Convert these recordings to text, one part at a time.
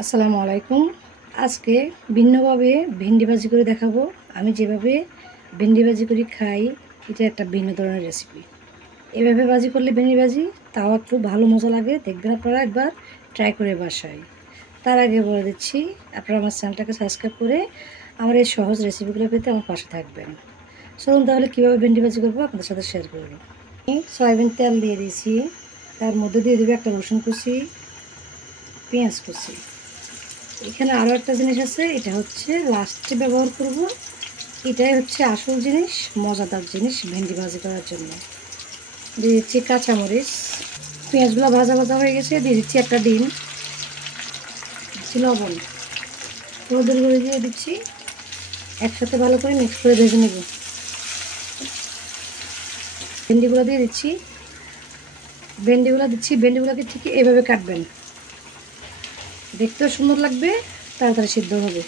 আসসালামু আলাইকুম। আজকে ভিন্নভাবে ভেন্ডি ভাজি করে দেখাবো। আমি যেভাবে ভেন্ডি ভাজি করে খাই, এটা একটা ভিন্ন ধরনের রেসিপি। এভাবে ভাজি করলে ভেন্ডি ভাজি তাও একটু ভালো মজা লাগে। দেখবেন আপনারা একবার ট্রাই করে বাসায়। তার আগে বলে দিচ্ছি, আপনারা আমার চ্যানেলটাকে সাবস্ক্রাইব করে আমার এই সহজ রেসিপিগুলো পেতে আমার পাশে থাকবেন। চলুন তাহলে কীভাবে ভেন্ডি ভাজি করবো আপনাদের সাথে শেয়ার করব। সয়াবিন তেল দিয়ে দিয়েছি, তার মধ্যে দিয়ে দেবে একটা রসুন কুচি, পেঁয়াজ কুচি। এখানে আরও একটা জিনিস আছে, এটা হচ্ছে লাস্টে ব্যবহার করব। এটাই হচ্ছে আসল জিনিস, মজাদার জিনিস ভেন্ডি ভাজি করার জন্য। দিয়ে দিচ্ছি কাঁচামরিচ। পেঁয়াজগুলো ভাজা ভাজা হয়ে গেছে, দিয়ে দিচ্ছি একটা ডিম, দিচ্ছি লবণ, হলুদের গুঁড়ো দিয়ে দিচ্ছি। একসাথে ভালো করে মিক্স করে ভেজে নেব। ভেন্ডিগুলো দিয়ে দিচ্ছি, ভেন্ডিগুলোকে ঠিক এভাবে কাটবেন, দেখতেও সুন্দর লাগবে, তাড়াতাড়ি সিদ্ধ হবে।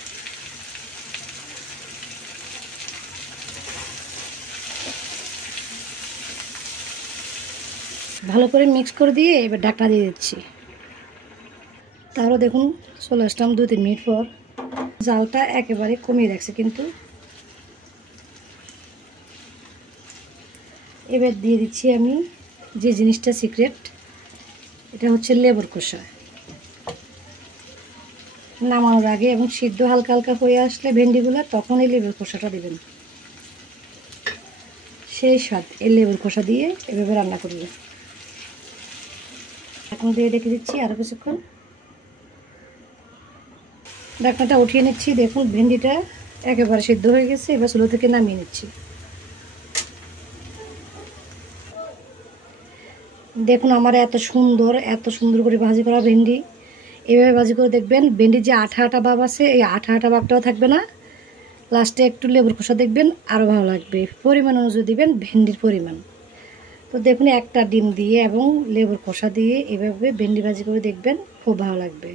ভালো করে মিক্স করে দিয়ে এবার ঢাকনা দিয়ে দিচ্ছি। তাহলে দেখুন চলে আসলাম 2-3 মিনিট পর। জালটা একেবারে কমিয়ে রাখছে কিন্তু। এবার দিয়ে দিচ্ছি আমি যে জিনিসটা সিক্রেট, এটা হচ্ছে লেবুর খোসা। নামানোর আগে এবং সিদ্ধ হালকা হালকা হয়ে আসলে ভেন্ডিগুলো, তখন এই লেবুর খোসাটা দেবেন। সেই স্বাদ এই লেবুর খোসা দিয়ে এভাবে রান্না করবে। এখন দিয়ে রেখে দিচ্ছি আরও কিছুক্ষণ। ঢাকনাটা উঠিয়ে নিচ্ছি। দেখুন ভেন্ডিটা একেবারে সিদ্ধ হয়ে গেছে। এবার চুলো থেকে নামিয়ে নিচ্ছি। দেখুন আমার এত সুন্দর করে ভাজি করা ভেন্ডি। এভাবে ভাজি করে দেখবেন, ভেন্ডির যে আঠা আঠা ভাব আছে, এই আঠা আঠা ভাবটাও থাকবে না। লাস্টে একটু লেবুর খোসা দেখবেন, আরও ভালো লাগবে। পরিমাণ অনুযায়ী দিবেন ভেন্ডির পরিমাণ। তো দেখুন একটা ডিম দিয়ে এবং লেবুর খোসা দিয়ে এভাবে ভেন্ডি ভাজি করে দেখবেন, খুব ভালো লাগবে।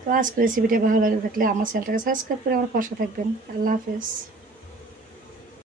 তো আজকের রেসিপিটা ভালো লাগে থাকলে আমার চ্যানেলটাকে সাবস্ক্রাইব করে আমার পাশে থাকবেন। আল্লাহ হাফেজ।